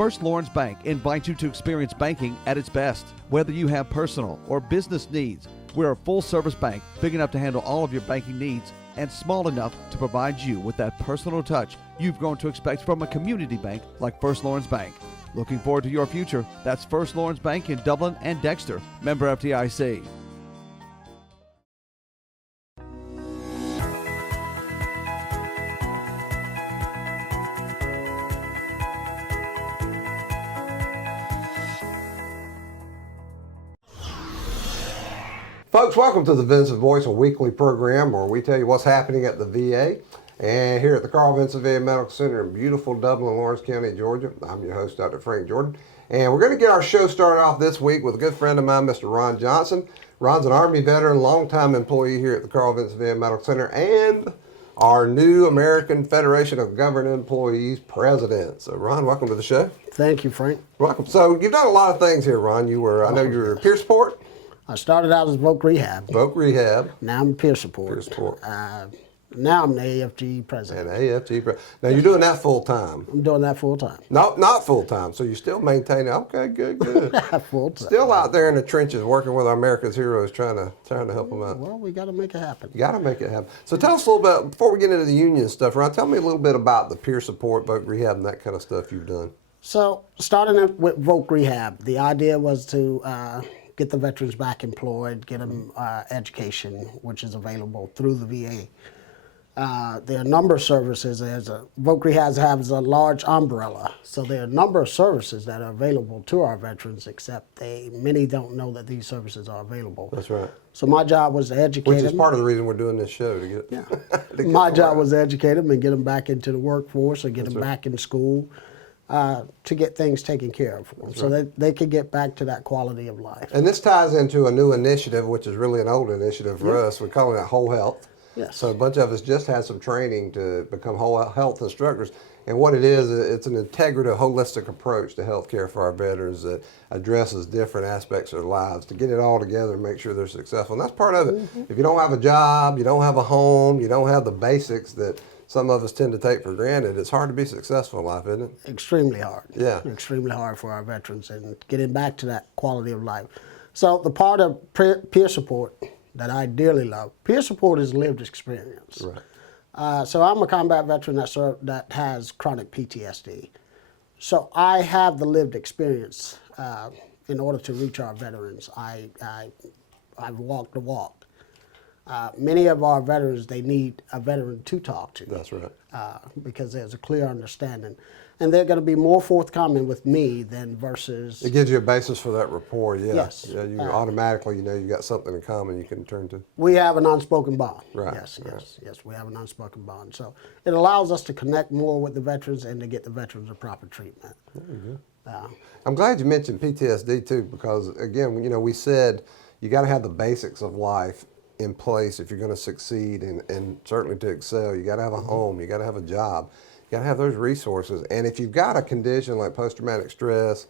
First Lawrence Bank invites you to experience banking at its best. Whether you have personal or business needs, we're a full-service bank big enough to handle all of your banking needs and small enough to provide you with that personal touch you've grown to expect from a community bank like First Lawrence Bank. Looking forward to your future? That's First Lawrence Bank in Dublin and Dexter. Member FDIC. Folks, welcome to the Vinson Voice, a weekly program where we tell you what's happening at the VA. And here at the Carl Vinson VA Medical Center in beautiful Dublin, Lawrence County, Georgia. I'm your host, Dr. Frank Jordan. And we're going to get our show started off this week with a good friend of mine, Mr. Ron Johnson. Ron's an Army veteran, longtime employee here at the Carl Vinson VA Medical Center, and our new American Federation of Government Employees president. So, Ron, welcome to the show. Thank you, Frank. Welcome. So, you've done a lot of things here, Ron. I know you were peer support. I started out as voc rehab. Voc rehab. Now I'm peer support. Peer support. Now I'm the AFG president. And AFG president. Now you're doing that full time. I'm doing that full time. No, not full time. So you're still maintaining. Okay, good. Full time. Still out there in the trenches, working with our America's heroes, trying to help them out. Well, we got to make it happen. You got to make it happen. So tell us a little bit before we get into the union stuff, Ron. Tell me a little bit about the peer support, voc rehab, and that kind of stuff you've done. So starting with voc rehab, the idea was to get the veterans back employed, get them education, which is available through the VA. There are a number of services. Voc rehab has a large umbrella, so there are a number of services that are available to our veterans, except many don't know that these services are available. That's right. So my job was to educate them. Which is part of the reason we're doing this show, to get Yeah. My job was to educate them and get them back into the workforce or get them back in school to get things taken care of for them, so that they could get back to that quality of life. And this ties into a new initiative, which is really an old initiative for us. We're calling it Whole Health. Yes. So a bunch of us just had some training to become whole health instructors. And what it is, it's an integrative, holistic approach to health care for our veterans that addresses different aspects of their lives to get it all together and make sure they're successful. And that's part of it. Mm-hmm. If you don't have a job, you don't have a home, you don't have the basics that some of us tend to take for granted, it's hard to be successful in life, isn't it? Extremely hard. Yeah. Extremely hard for our veterans and getting back to that quality of life. So the part of peer support that I dearly love, peer support is lived experience. Right. So I'm a combat veteran that has chronic PTSD. So I have the lived experience in order to reach our veterans. I've walked the walk. Many of our veterans, they need a veteran to talk to. That's right. Because there's a clear understanding. And they're going to be more forthcoming with me than versus... It gives you a basis for that rapport, yeah. Yes. Yeah, you automatically, you got something in common you can turn to. We have an unspoken bond. Right. Yes, we have an unspoken bond. So it allows us to connect more with the veterans and to get the veterans a proper treatment. There you go. I'm glad you mentioned PTSD too, because again, we said you got to have the basics of life in place if you're going to succeed and certainly to excel. You got to have a home, you got to have a job, you got to have those resources. And if you've got a condition like post-traumatic stress,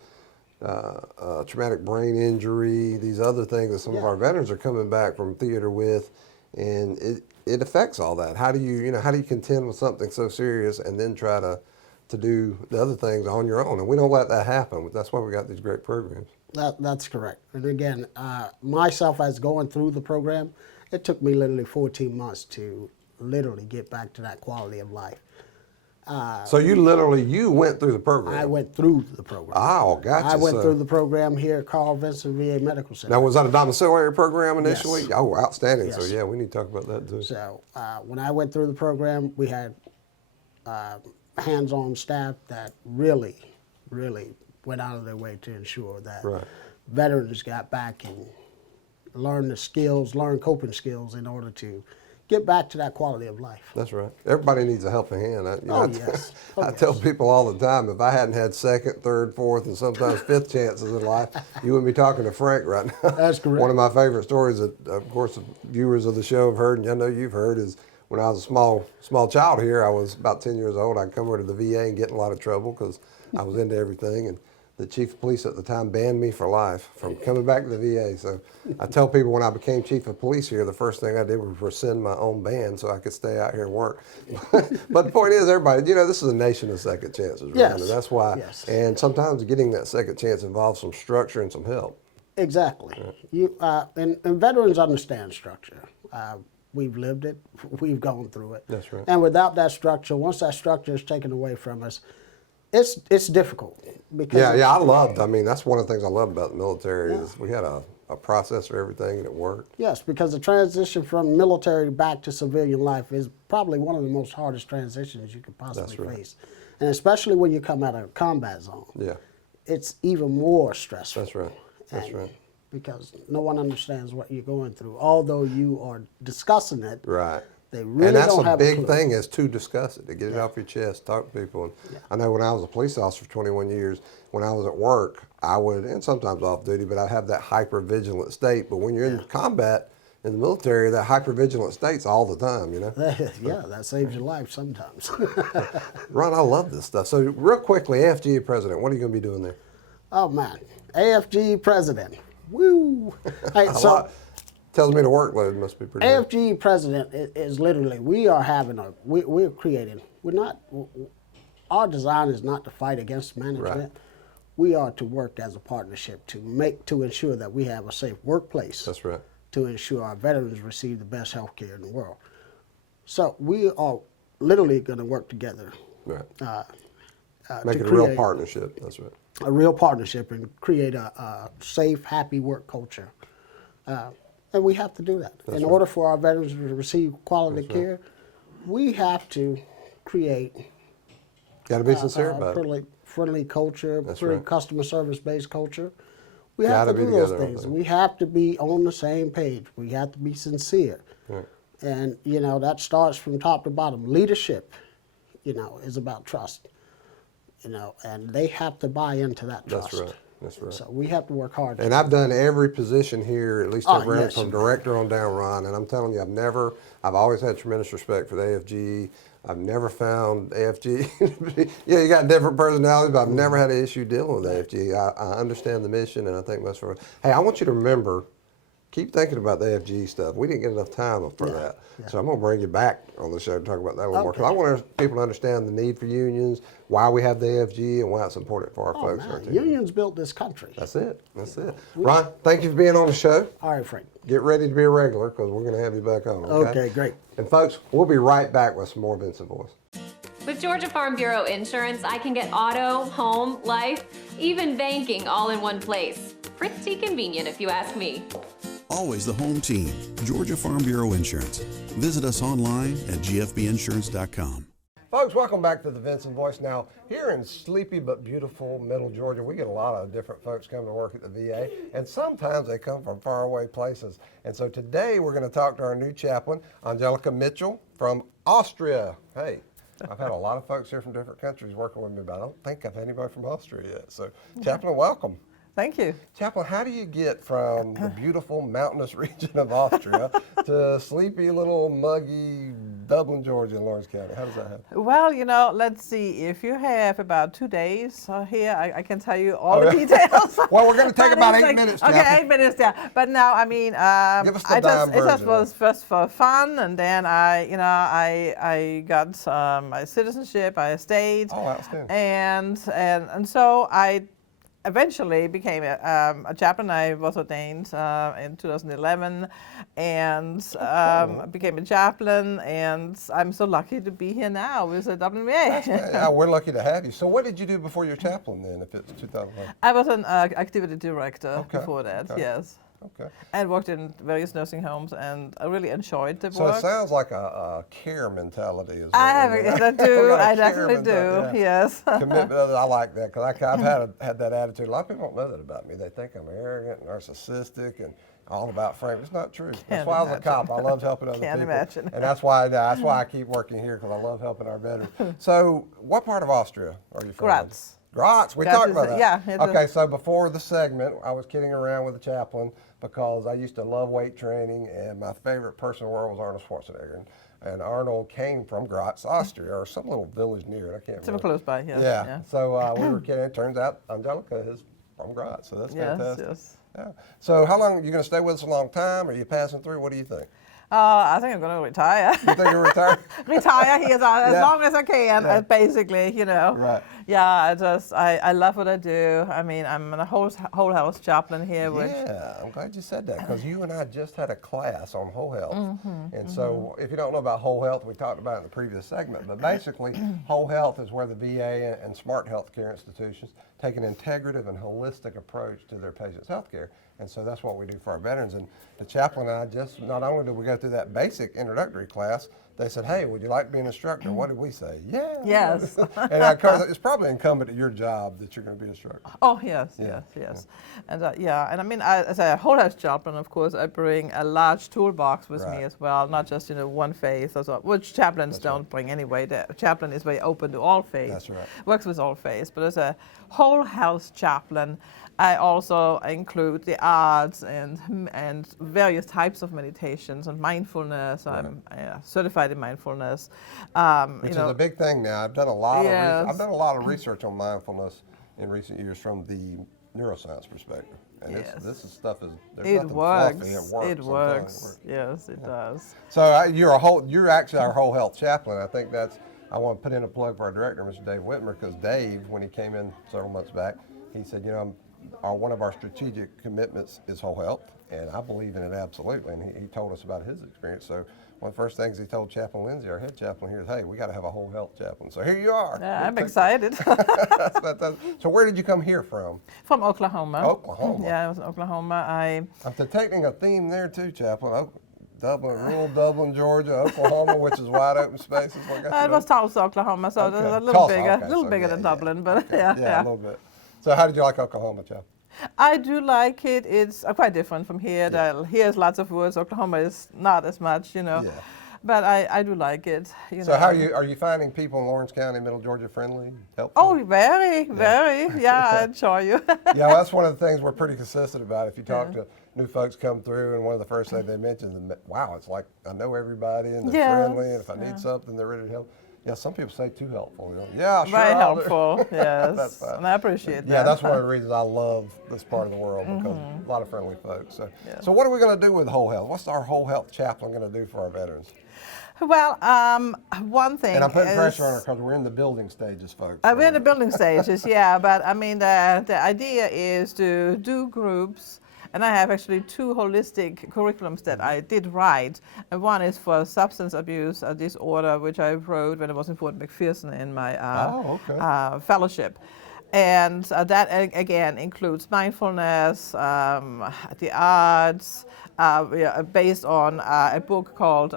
traumatic brain injury, these other things that some of our veterans are coming back from theater with, and it affects all that. How do you contend with something so serious and then try to do the other things on your own? And we don't let that happen. That's why we got these great programs. That's correct. And again, myself as going through the program, it took me literally 14 months to literally get back to that quality of life. So you went through the program? I went through the program. Oh, gotcha. I went through the program here at Carl Vinson VA Medical Center. Now, was that a domiciliary program initially? Yes. Oh, outstanding. Yes. So, yeah, we need to talk about that too. So, when I went through the program, we had hands-on staff that really, really went out of their way to ensure that veterans got back and learned coping skills in order to get back to that quality of life. That's right. Everybody needs a helping hand. I tell Yes. people all the time, if I hadn't had second, third, fourth, and sometimes fifth chances in life, you wouldn't be talking to Frank right now. That's correct. One of my favorite stories that, of course, the viewers of the show have heard, and I know you've heard, is when I was a small child here, I was about 10 years old. I'd come over to the VA and get in a lot of trouble because I was into everything. And the chief of police at the time banned me for life from coming back to the VA. So I tell people when I became chief of police here, the first thing I did was rescind my own ban so I could stay out here and work. But the point is, everybody, this is a nation of second chances, right? And that's why. Yes. And sometimes getting that second chance involves some structure and some help. Exactly. And veterans understand structure. We've lived it. We've gone through it. That's right. And without that structure, once that structure is taken away from us, it's difficult. Because I mean, that's one of the things I love about the military is we had a process for everything and it worked. Yes, because the transition from military back to civilian life is probably one of the most hardest transitions you could possibly face. And especially when you come out of a combat zone. Yeah. It's even more stressful. That's right. That's right. Because no one understands what you're going through. Although you are discussing it, right. They really don't have a clue. And that's a big thing is to discuss it, to get it off your chest, talk to people. And I know when I was a police officer for 21 years, when I was at work, I would, and sometimes off duty, but I'd have that hyper-vigilant state. But when you're in combat, in the military, that hyper-vigilant state's all the time, Yeah, that saves your life sometimes. Ron, I love this stuff. So real quickly, AFG president, what are you going to be doing there? Oh, man. AFG president. Woo! Hey, tells me the workload must be pretty AFG good. president is literally, we're creating, our design is not to fight against management. Right. We are to work as a partnership to ensure that we have a safe workplace. That's right. To ensure our veterans receive the best health care in the world. So we are literally going to work together. Right. Make it a real partnership. That's right. A real partnership and create a safe, happy work culture. And we have to do that. In order for our veterans to receive quality care, we have to create Gotta be sincere about it. Friendly culture, customer service-based culture. We have to do those things. We have to be on the same page. We have to be sincere. Right. And, that starts from top to bottom. Leadership, is about trust. And they have to buy into that trust. That's right. That's right. So we have to work hard. And I've done every position here, at least I've ran from director on down, Ron. And I'm telling you, I've always had tremendous respect for the AFG. I've never found AFG. You got different personalities, but I've never had an issue dealing with AFG. I understand the mission, and I think most of us. Hey, I want you to remember, keep thinking about the AFG stuff. We didn't get enough time for that. Yeah. So I'm going to bring you back on the show to talk about that a little more. Because I want people to understand the need for unions, why we have the AFG, and why it's important for our folks. Unions built this country. That's it. That's it. Ron, thank you for being on the show. All right, Frank. Get ready to be a regular because we're going to have you back on. Okay, great. And folks, we'll be right back with some more Vinson Voice. With Georgia Farm Bureau Insurance, I can get auto, home, life, even banking all in one place. Pretty convenient if you ask me. Always the home team, Georgia Farm Bureau Insurance. Visit us online at gfbinsurance.com. Folks, welcome back to the Vinson Voice. Now, here in sleepy but beautiful middle Georgia, we get a lot of different folks come to work at the VA, and sometimes they come from faraway places. And so today we're going to talk to our new chaplain, Angelica Mitchell from Austria. Hey, I've had a lot of folks here from different countries working with me, but I don't think I've had anybody from Austria yet. So, Chaplain, welcome. Thank you. Chaplain, how do you get from the beautiful mountainous region of Austria to sleepy little muggy Dublin, Georgia in Lawrence County? How does that happen? Well, let's see. If you have about 2 days here, I can tell you all the details. Well, we're going to take about 8 minutes, Chaplain. Okay, 8 minutes, yeah. But now, I mean, give us the it just was first for fun, and then I got my citizenship, I stayed. Oh, outstanding. And so I eventually became a chaplain. I was ordained in 2011 and became a chaplain, and I'm so lucky to be here now with the WDIG. Yeah, we're lucky to have you. So what did you do before your chaplain then, if it's 2011? I was an activity director before that, yes. Okay. And worked in various nursing homes, and I really enjoyed the so work. So it sounds like a care mentality as well. I do. I definitely do. Yes. Commitment. I like that because I've had that attitude. A lot of people don't know that about me. They think I'm arrogant, narcissistic, and all about Frank. It's not true. That's why I was a cop. I loved helping other people. Can't imagine. And that's why I keep working here because I love helping our veterans. So, what part of Austria are you from? Graz. Graz. We talked about that. Yeah. Okay. So before the segment, I was kidding around with the chaplain because I used to love weight training, and my favorite person in the world was Arnold Schwarzenegger. And And Arnold came from Graz, Austria, or some little village near it. I can't Super remember. close by, yeah. Yeah. So we were kidding. It turns out Angelica is from Graz, so that's Yes, fantastic. yes. Yeah. So how long are you going to stay with us a long time? Are you passing through? What do you think? I think I'm going to retire. You think you'll retire? Retire here as Yeah. long as I can, basically, you know. Right. Yeah, I love what I do. I mean, I'm a whole health chaplain here, which Yeah, I'm glad you said that because you and I just had a class on whole health. And so if you don't know about whole health, we talked about it in the previous segment, but basically whole health is where the VA and smart healthcare institutions take an integrative and holistic approach to their patients' healthcare. And so that's what we do for our veterans. And the chaplain and I just, not only did we go through that basic introductory class, they said, hey, would you like to be an instructor? What did we say? Yeah. Yes. And it's probably incumbent at your job that you're going to be an instructor. Oh yes, Yeah, yes. And and I mean, as a whole health chaplain, of course, I bring a large toolbox with Right. me as well, not just one faith, or so, which chaplains don't bring anyway. The chaplain is very open to all faiths. That's right. Works with all faiths, but as a whole health chaplain, I also include the arts and various types of meditations and mindfulness. I'm certified in mindfulness. Which is a big thing now. I've done a lot Yes. I've done a lot of research on mindfulness in recent years from the neuroscience perspective. And Yes. this is stuff is there's It nothing works. fluffy. It works. It I'm telling you, works. Yes, it does. So you're actually our whole health chaplain. I think I want to put in a plug for our director, Mr. Dave Whitmer, because Dave, when he came in several months back, he said, one of our strategic commitments is whole health, and I believe in it absolutely. And he told us about his experience. So one of the first things he told Chaplain Lindsay, our head chaplain here, is, hey, we got to have a whole health chaplain. So here you are. Yeah, I'm excited. That's fantastic. So where did you come here from? From Oklahoma. Oklahoma. Yeah, I was in Oklahoma. I'm detecting a theme there too, Chaplain. Dublin, rural Dublin, Georgia, Oklahoma, which is wide open spaces. It was Tulsa, Oklahoma, so Okay. a little Tulsa, bigger, okay, a little so bigger yeah, than yeah. Dublin, but Yeah, a little bit. So how did you like Oklahoma, Chaplain? I do like it. It's quite different from here. Here's lots of woods. Oklahoma is not as much, Yeah. But I do like it. So how are you finding people in Lawrence County, Middle Georgia friendly, helpful? Oh, very. Yeah, I enjoy you. Yeah, well, that's one of the things we're pretty consistent about. If you talk to new folks come through, and one of the first things they mention is, wow, it's like I know everybody, and they're friendly, and if I need something, they're ready to help. Yeah, some people say too helpful. Yeah, sure. Very I'll do. helpful, yes. That's fine. And I appreciate that. Yeah, that's one of the reasons I love this part of the world, because a lot of friendly folks. So what are we going to do with whole health? What's our whole health chaplain going to do for our veterans? Well, one thing And I'm putting is, pressure on her because we're in the building stages, folks. we're in the building stages, yeah, but I mean, the idea is to do groups, and I have actually 2 holistic curriculums that I did write. And one is for substance abuse disorder, which I wrote when I was in Fort McPherson in my fellowship. And that, again, includes mindfulness, the arts, based on a book called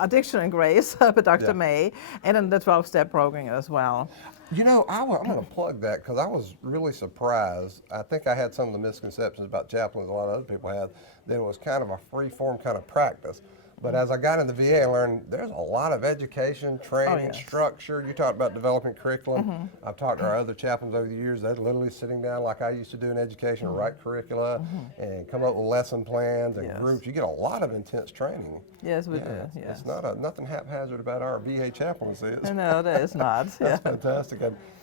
Addiction and Grace by Dr. May, and then the 12-step program as well. I'm going to plug that because I was really surprised. I think I had some of the misconceptions about chaplains a lot of other people had, that it was kind of a free-form kind of practice. But as I got in the VA, I learned there's a lot of education, training, structure. You talked about developing curriculum. I've talked to our other chaplains over the years. They're literally sitting down like I used to do in education, write curricula, and come up with lesson plans and groups. You get a lot of intense training. Yes, we do. Yes. It's not nothing haphazard about our VA chaplaincy. No, that is not. That's fantastic.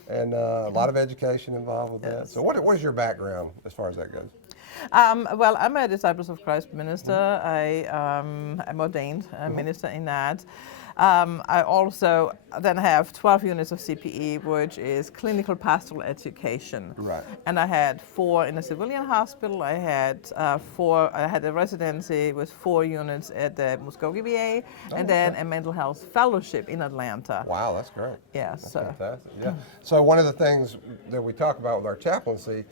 And a lot of education involved with that. So what is your background as far as that goes? Well, I'm a Disciples of Christ minister. I'm ordained minister in that. I also then have 12 units of CPE, which is clinical pastoral education. Right. And I had 4 in a civilian hospital. I had I had a residency with 4 units at the Muskogee VA, and then a mental health fellowship in Atlanta. Wow, that's great. Yes. That's fantastic. Yeah. So one of the things that we talk about with our chaplaincy,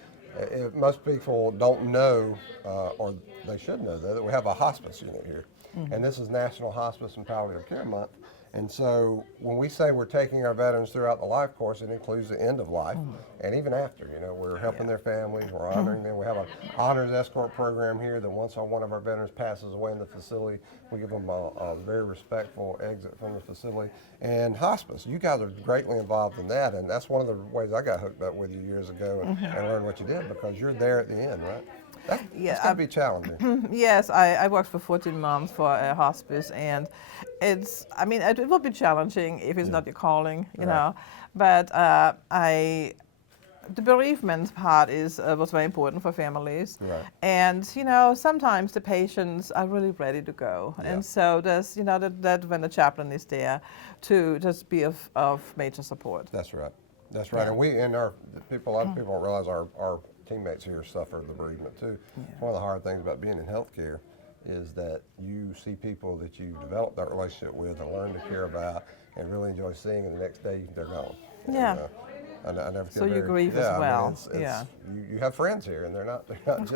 most people don't know, or they should know that we have a hospice unit here. And this is National Hospice and Palliative Care Month. And so when we say we're taking our veterans throughout the life course, it includes the end of life and even after. We're helping their families, we're honoring them. We have an honors escort program here that once one of our veterans passes away in the facility, we give them a very respectful exit from the facility. And hospice, you guys are greatly involved in that, and that's one of the ways I got hooked up with you years ago and learned what you did, because you're there at the end, right? That's got to be challenging. Yes, I worked for 14 months for a hospice, and it will be challenging if it's not your calling, you know. But the bereavement part was very important for families, and sometimes the patients are really ready to go, and so there's that when the chaplain is there to just be of major support. That's right. That's right. And a lot of people don't realize our teammates here suffer the bereavement too. One of the hard things about being in healthcare is that you see people that you develop that relationship with and learn to care about and really enjoy seeing, and the next day they're gone. Yeah. And, I never So you grieve as well. You have friends here, and they're not just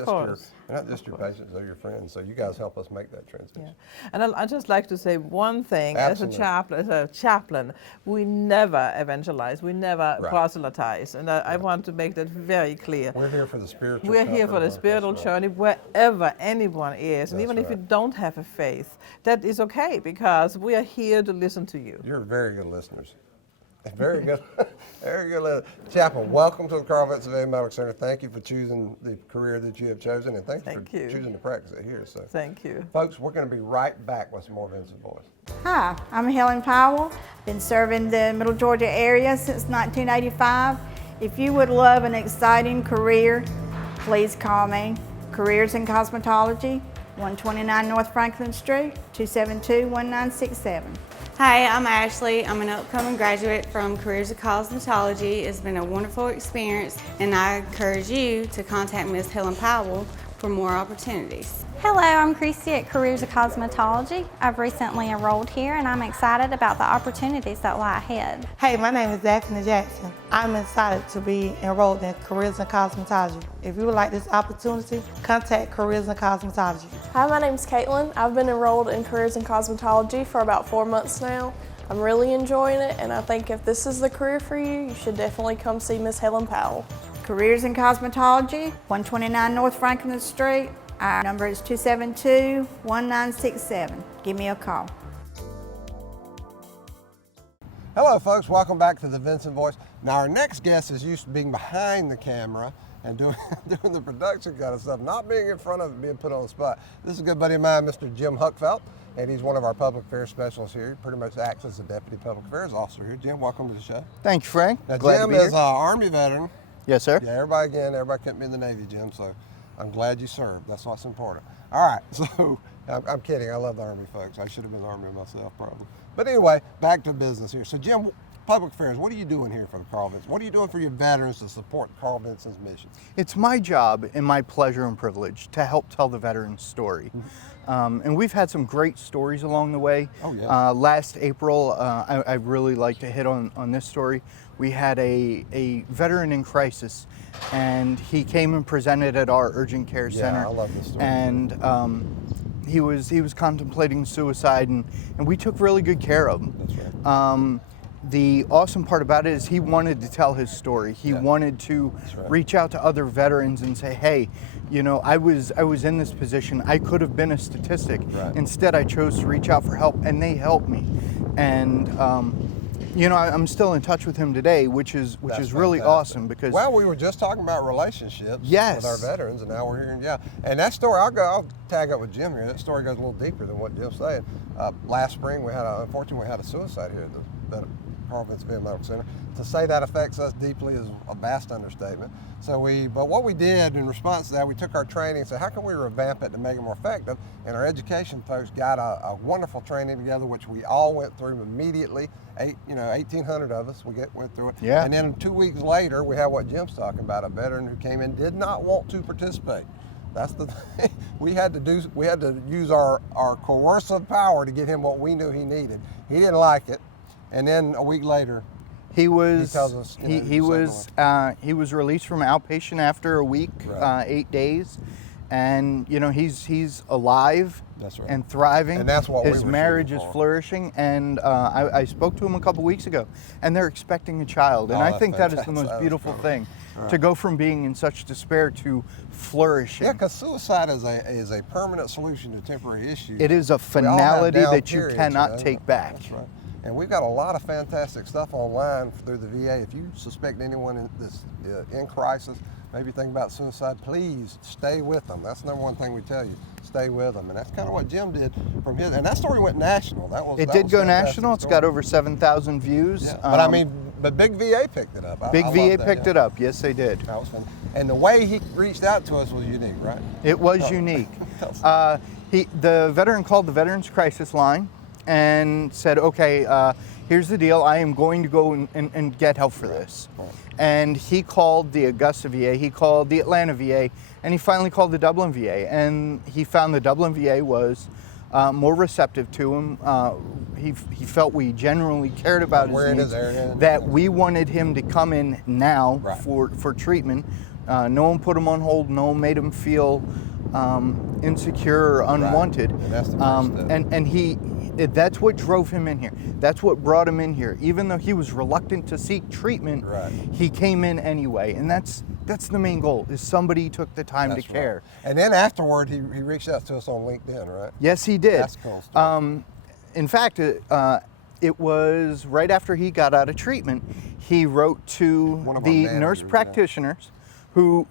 your patients; they're your friends. So you guys help us make that transition. Yeah. And I'd just like to say one thing: Absolutely. as a chaplain, we never evangelize, we never proselytize, and I want to make that very clear. We're here for the spiritual. We're here for the spiritual journey, wherever anyone is, and even if you don't have a faith, that is okay, because we are here to listen to you. You're very good listeners. Very good. Very good. Chaplain, welcome to the Carl Vinson Medical Center. Thank you for choosing the career that you have chosen, and thank you for choosing to practice it here. So, thank you. Folks, we're going to be right back with some more Vinson Voice. Hi, I'm Helen Powell. Been serving the Middle Georgia area since 1985. If you would love an exciting career, please call me. Careers in Cosmetology, 129 North Franklin Street, 272-1967. Hi, I'm Ashley. I'm an upcoming graduate from Careers of Cosmetology. It's been a wonderful experience, and I encourage you to contact Ms. Helen Powell for more opportunities. Hello, I'm Christy at Careers of Cosmetology. I've recently enrolled here, and I'm excited about the opportunities that lie ahead. Hey, my name is Daphne Jackson. I'm excited to be enrolled in Careers in Cosmetology. If you would like this opportunity, contact Careers in Cosmetology. Hi, my name is Caitlin. I've been enrolled in Careers in Cosmetology for about 4 months now. I'm really enjoying it, and I think if this is the career for you, you should definitely come see Miss Helen Powell. Careers in Cosmetology, 129 North Franklin Street. Our number is 272-1967. Give me a call. Hello, folks. Welcome back to the Vinson Voice. Now, our next guest is used to being behind the camera and doing the production kind of stuff, not being in front of it, being put on the spot. This is a good buddy of mine, Mr. Jim Huckfelt, and he's one of our public affairs specialists here. He pretty much acts as the deputy public affairs officer here. Jim, welcome to the show. Thank you, Frank. Now, glad Jim to be here. is an Army veteran. Yes, sir. Yeah, everybody couldn't be in the Navy, Jim, so I'm glad you served. That's what's important. All right, so I'm kidding. I love the Army, folks. I should have been in the Army myself, probably. But anyway, back to business here. So, Jim, public affairs, what are you doing here for the Carl Vinson? What are you doing for your veterans to support Carl Vinson's mission? It's my job and my pleasure and privilege to help tell the veteran's story. And we've had some great stories along the way. Oh, yeah. Last April, I really like to hit on this story. We had a veteran in crisis, and he came and presented at our urgent care center. Yeah, I love this story. And he was contemplating suicide, and we took really good care of him. That's right. The awesome part about it is he wanted to tell his story. He wanted to reach out to other veterans and say, hey, you know, I was in this position. I could have been a statistic. Right. Instead, I chose to reach out for help, and they helped me. And you know, I'm still in touch with him today, which is really awesome because. Well, we were just talking about relationships with our veterans, and now we're hearing And that story, I'll tag up with Jim here. That story goes a little deeper than what Jim's saying. Last spring, unfortunately, we had a suicide here at the Carl Vinson Medical Center. To say that affects us deeply is a vast understatement. But what we did in response to that, we took our training and said, how can we revamp it to make it more effective? And our education folks got a wonderful training together, which we all went through immediately. 1,800 of us, went through it. Yeah. And then 2 weeks later, we had what Jim's talking about, a veteran who came in, did not want to participate. That's the thing. We had to use our coercive power to get him what we knew he needed. He didn't like it. And then a week later, he tells us, he was released from outpatient after a week, 8 days, and you know he's alive and thriving. And that's what his marriage is flourishing. And I spoke to him a couple weeks ago, and they're expecting a child. And I think that is the most beautiful thing, to go from being in such despair to flourishing. Yeah, because suicide is a permanent solution to temporary issues. It is a finality that you cannot take back. That's right. And we've got a lot of fantastic stuff online through the VA. If you suspect anyone that's in crisis, maybe think about suicide, please stay with them. That's the number one thing we tell you. Stay with them. And that's kind of what Jim did from his, and that story went national. It did go national. It's got over 7,000 views. Yeah. But I mean, but Big VA picked it up. Big VA picked it up. Yes, they did. That was fun. And the way he reached out to us was unique, right? It was unique. The veteran called the Veterans Crisis Line and said, okay, here's the deal. I am going to go and get help for this. Right. And he called the Augusta VA, he called the Atlanta VA, and he finally called the Dublin VA. And he found the Dublin VA was more receptive to him. He felt we genuinely cared about his needs, that we wanted him to come in now for treatment. No one put him on hold, no one made him feel insecure or unwanted. And that's what drove him in here. That's what brought him in here. Even though he was reluctant to seek treatment, he came in anyway. And that's the main goal, is somebody took the time to care. And then afterward, he reached out to us on LinkedIn, right? Yes, he did. That's cool stuff. In fact, it was right after he got out of treatment, he wrote to the nurse practitioners who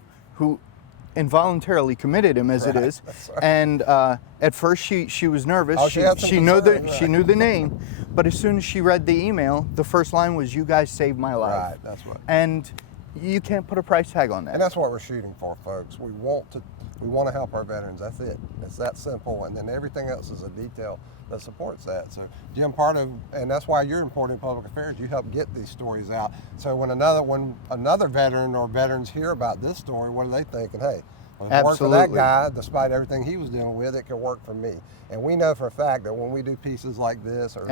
involuntarily committed him, as it is. And at first she was nervous. Oh, she knew the name, but as soon as she read the email, the first line was, "You guys saved my life." Right, that's right. And you can't put a price tag on that. And that's what we're shooting for, folks. We want to help our veterans. That's it. It's that simple. And then everything else is a detail that supports that. So, Jim, and that's why you're important in public affairs. You help get these stories out. So when another veteran or veterans hear about this story, what are they thinking? Hey, if it worked for that guy, despite everything he was dealing with, it could work for me. And we know for a fact that when we do pieces like this, or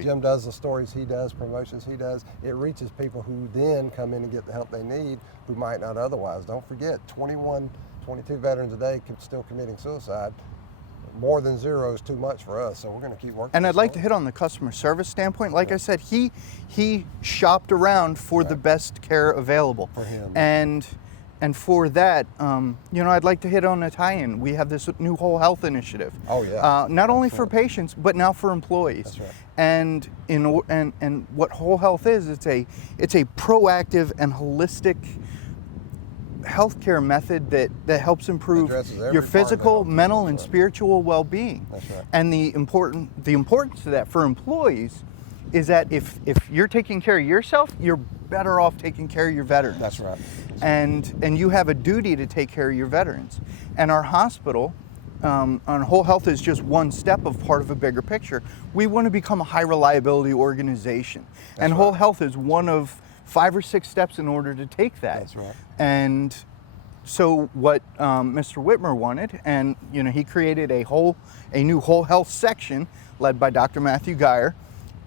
Jim does the stories he does, promotions he does, it reaches people who then come in and get the help they need, who might not otherwise. Don't forget, 21, 22 veterans a day still committing suicide. More than zero is too much for us, so we're going to keep working. And I'd like to hit on the customer service standpoint. Like I said, he shopped around for the best care available for him. And for that, I'd like to hit on a tie-in. We have this new whole health initiative. Oh yeah. Not only for patients, but now for employees. That's right. And what whole health is, it's a proactive and holistic healthcare method that helps improve your physical, mental, and spiritual well-being. That's right. And the importance of that for employees is that if you're taking care of yourself, you're better off taking care of your veterans. That's right. And you have a duty to take care of your veterans. And our hospital, on whole health, is just one step of part of a bigger picture. We want to become a high reliability organization. And whole health is one of 5 or 6 steps in order to take that. That's right. And so what Mr. Whitmer wanted, and he created a new whole health section led by Dr. Matthew Geyer,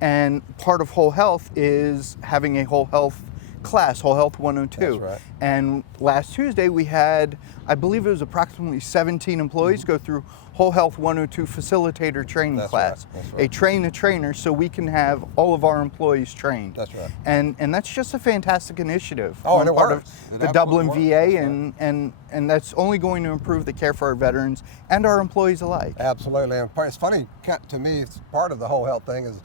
and part of whole health is having a whole health class, Whole Health 102. That's right. And last Tuesday we had, I believe it was approximately 17 employees go through Whole Health 102 facilitator training class. Right. That's right. A train the trainer, so we can have all of our employees trained. That's right. And that's just a fantastic initiative. Oh, and it part works. of the Dublin VA, and that's only going to improve the care for our veterans and our employees alike. Absolutely. And it's funny to me, it's part of the whole health thing is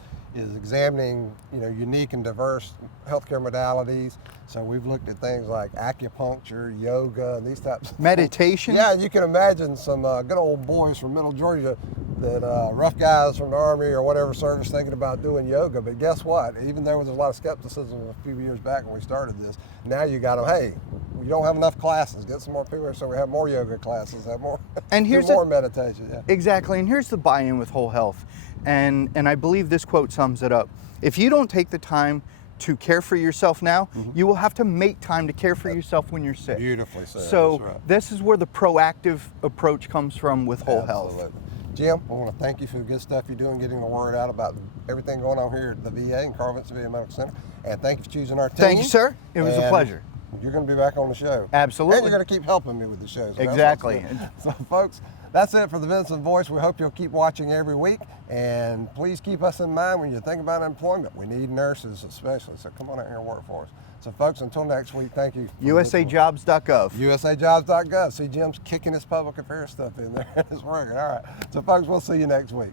examining unique and diverse healthcare modalities. So we've looked at things like acupuncture, yoga, and these types of meditation. Yeah, you can imagine some good old boys from Middle Georgia, that rough guys from the Army or whatever service, thinking about doing yoga. But guess what? Even though there was a lot of skepticism a few years back when we started this, now you got them. Hey, you don't have enough classes. Get some more people, so we have more yoga classes, have more, and here's more meditation. Yeah. Exactly, and here's the buy-in with whole health. And I believe this quote sums it up. If you don't take the time to care for yourself now, you will have to make time to care for yourself when you're sick. Beautifully said. So That's right. This is where the proactive approach comes from with whole health. Jim, I want to thank you for the good stuff you're doing, getting the word out about everything going on here at the VA and Carl Vinson VA Medical Center. And thank you for choosing our team. Thank you, sir. It was a pleasure. You're going to be back on the show. Absolutely. And you're going to keep helping me with the shows. So exactly. So, folks, that's it for the Vinson Voice. We hope you'll keep watching every week. And please keep us in mind when you think about employment. We need nurses especially. So come on out here and work for us. So, folks, until next week, thank you. USAjobs.gov. USAjobs.gov. See, Jim's kicking his public affairs stuff in there in his record. All right. So, folks, we'll see you next week.